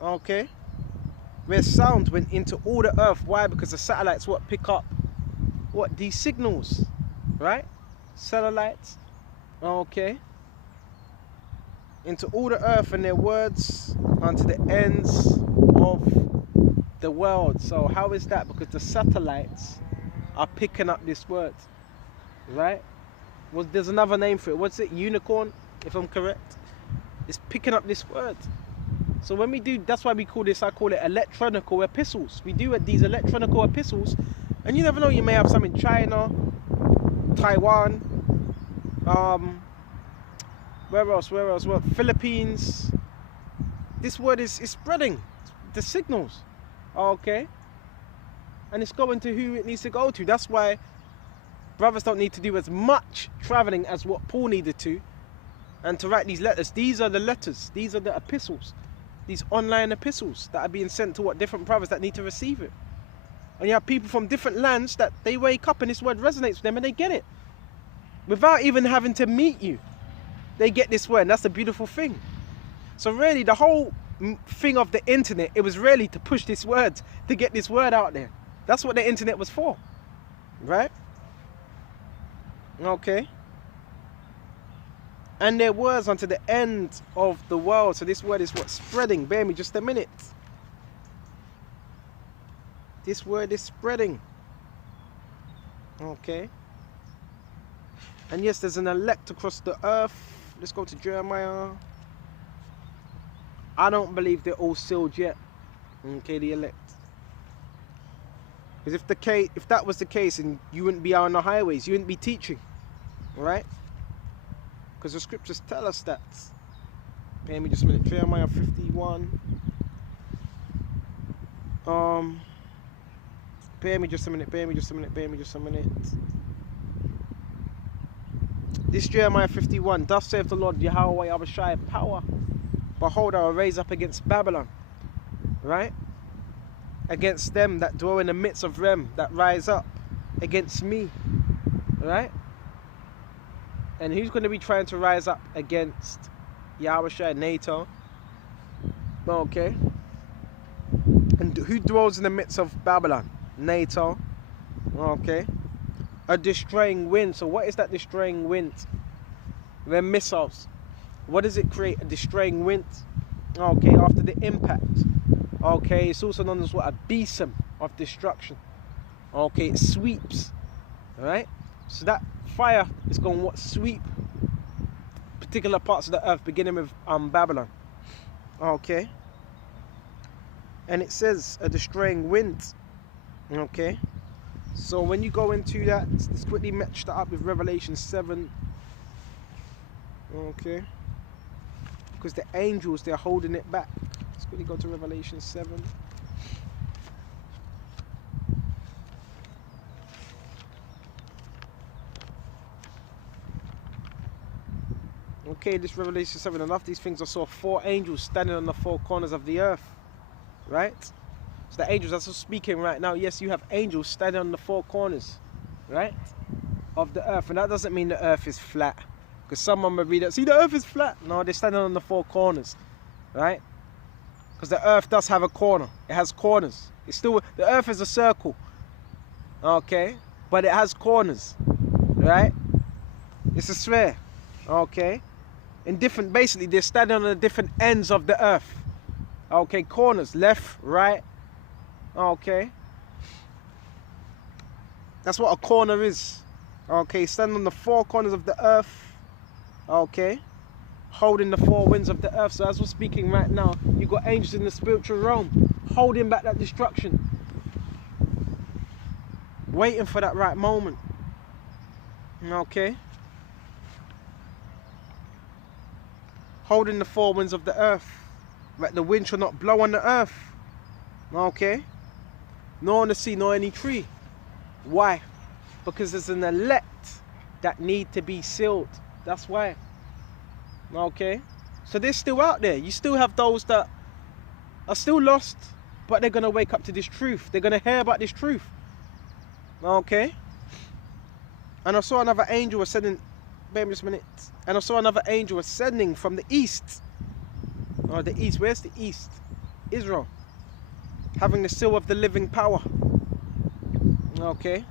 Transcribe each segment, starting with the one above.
Okay, where sound went into all the earth. Why? Because the satellites what pick up what these signals, right? Satellites. Okay, into all the earth and their words unto the ends of the world. So how is that? Because the satellites are picking up this word, right? Well, there's another name for it. What's it? Unicorn, if I'm correct. It's picking up this word. So when we do, that's why we call this, I call it electronical epistles. We do these electronical epistles, and you never know, you may have some in China, Taiwan, where else? Well, Philippines. This word is spreading the signals, okay? And it's going to who it needs to go to. That's why brothers don't need to do as much traveling as what Paul needed to, and to write these letters. These are the letters. These are the epistles. These online epistles that are being sent to what different brothers that need to receive it. And you have people from different lands that they wake up and this word resonates with them and they get it. Without even having to meet you, they get this word, and that's a beautiful thing. So really, the whole thing of the internet, it was really to push this word, to get this word out there. That's what the internet was for, right? Okay. And their words unto the end of the world. So this word is what's spreading. Bear me just a minute. This word is spreading. Okay. And yes, there's an elect across the earth. Let's go to Jeremiah. I don't believe they're all sealed yet. Okay, the elect. Because if that was the case, and you wouldn't be out on the highways, you wouldn't be teaching, right? Because the scriptures tell us that. Bear me just a minute. Jeremiah 51. Bear me just a minute. This Jeremiah 51. Thus saith the Lord Yahweh Abishai power. Behold, I will raise up against Babylon, right? Against them that dwell in the midst of them that rise up against me, right? And who's going to be trying to rise up against Yahushua, NATO? Okay. And who dwells in the midst of Babylon? NATO. Okay. A destroying wind. So what is that destroying wind? They're missiles. What does it create? A destroying wind. Okay, after the impact. Okay, it's also known as what? A besom of destruction. Okay, it sweeps. Alright? So that fire is going to what? Sweep particular parts of the earth, beginning with Babylon. Okay. And it says a destroying wind. Okay. So when you go into that, let's quickly match that up with Revelation 7. Okay. Because the angels, they're holding it back. Let's quickly go to Revelation 7. Okay, this Revelation 7, and after these things I saw 4 angels standing on the 4 corners of the earth. Right? So the angels that's speaking right now, yes, you have angels standing on the 4 corners, right, of the earth. And that doesn't mean the earth is flat. Because someone would read it, see, the earth is flat. No, they're standing on the 4 corners, right? Because the earth does have a corner. It has corners. It's still, the earth is a circle, okay? But it has corners, right? It's a sphere, okay? In different, basically, they're standing on the different ends of the earth. Okay, corners, left, right, okay. That's what a corner is. Okay, standing on the 4 corners of the earth, okay, holding the 4 winds of the earth. So as we're speaking right now, you've got angels in the spiritual realm, holding back that destruction, waiting for that right moment, okay. Holding the 4 winds of the earth. Right, the wind shall not blow on the earth, okay, nor on the sea, nor any tree. Why? Because there's an elect that need to be sealed. That's why. Okay, so they're still out there. You still have those that are still lost, but they're gonna wake up to this truth. They're gonna hear about this truth. Okay. And I saw another angel ascending. Wait just a minute. And I saw another angel ascending from the east. Oh, the east. Where's the east? Israel, having the seal of the living power. Okay.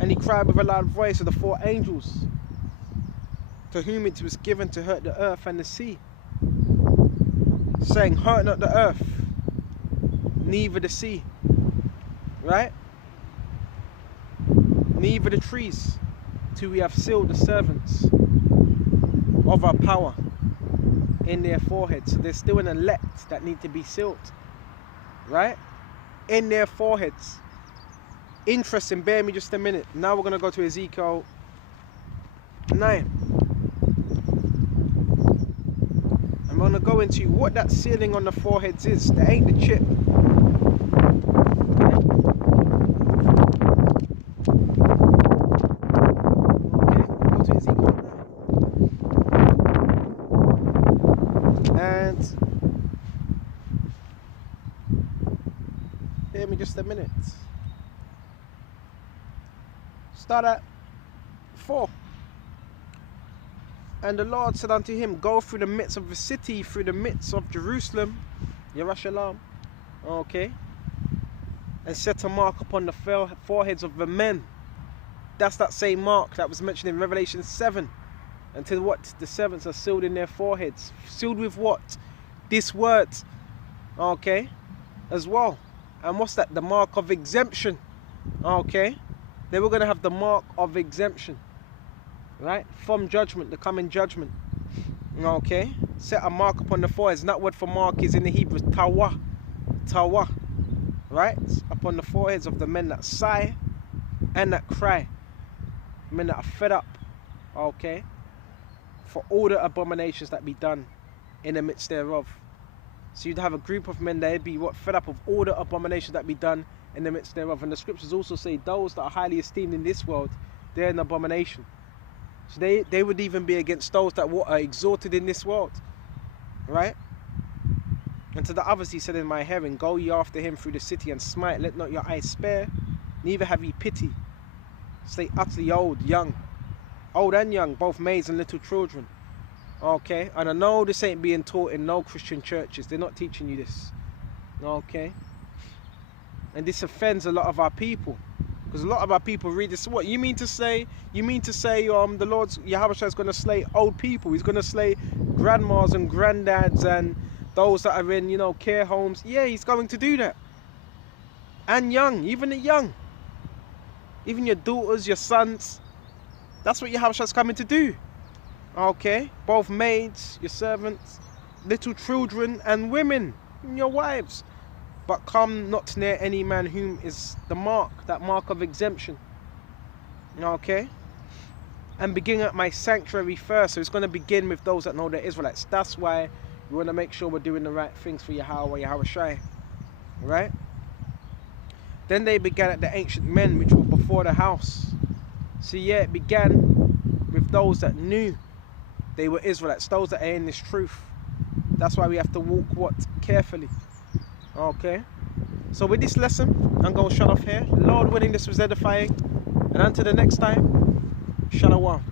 And he cried with a loud voice to the 4 angels, to whom it was given to hurt the earth and the sea, saying, hurt not the earth, neither the sea, right? Neither the trees, till we have sealed the servants of our power in their foreheads. So there's still an elect that need to be sealed, right? In their foreheads. Interesting, bear me just a minute. Now we're going to go to Ezekiel 9. I'm going to go into what that sealing on the foreheads is. There ain't the chip. Okay, go to Ezekiel 9. And bear me just a minute. Start at 4. And the Lord said unto him, go through the midst of the city, through the midst of Jerusalem, Yerushalayim, okay, and set a mark upon the foreheads of the men. That's that same mark that was mentioned in Revelation 7. Until what? The servants are sealed in their foreheads. Sealed with what? This word, okay, as well. And what's that? The mark of exemption, okay. They were going to have the mark of exemption, right? From judgment, the coming judgment. Okay? Set a mark upon the foreheads. And that word for mark is in the Hebrew, tawa. Tawa. Right? Upon the foreheads of the men that sigh and that cry. Men that are fed up. Okay? For all the abominations that be done in the midst thereof. So you'd have a group of men that'd be what? Fed up of all the abominations that be done in the midst thereof. And the scriptures also say those that are highly esteemed in this world, they're an abomination. So they would even be against those that are exalted in this world, right? And to the others he said in my hearing, go ye after him through the city and smite, let not your eyes spare, neither have ye pity. Stay utterly old and young, both maids and little children. Okay, and I know this ain't being taught in no Christian churches. They're not teaching you this. Okay. And this offends a lot of our people, because a lot of our people read this. What you mean to say? You mean to say the Lord's Yahweh is going to slay old people? He's going to slay grandmas and granddads and those that are in, care homes. Yeah, he's going to do that. And young, even the young, even your daughters, your sons. That's what Yahweh is coming to do. Okay, both maids, your servants, little children, and women, your wives. But come not near any man whom is the mark, that mark of exemption. Okay? And begin at my sanctuary first. So it's going to begin with those that know they're Israelites. That's why we want to make sure we're doing the right things for Yahweh Shai. Right? Then they began at the ancient men which were before the house. So yeah, it began with those that knew they were Israelites. Those that are in this truth. That's why we have to walk what? Carefully. Okay, so with this lesson, I'm going to shut off here. Lord willing, this was edifying. And until the next time, shalom.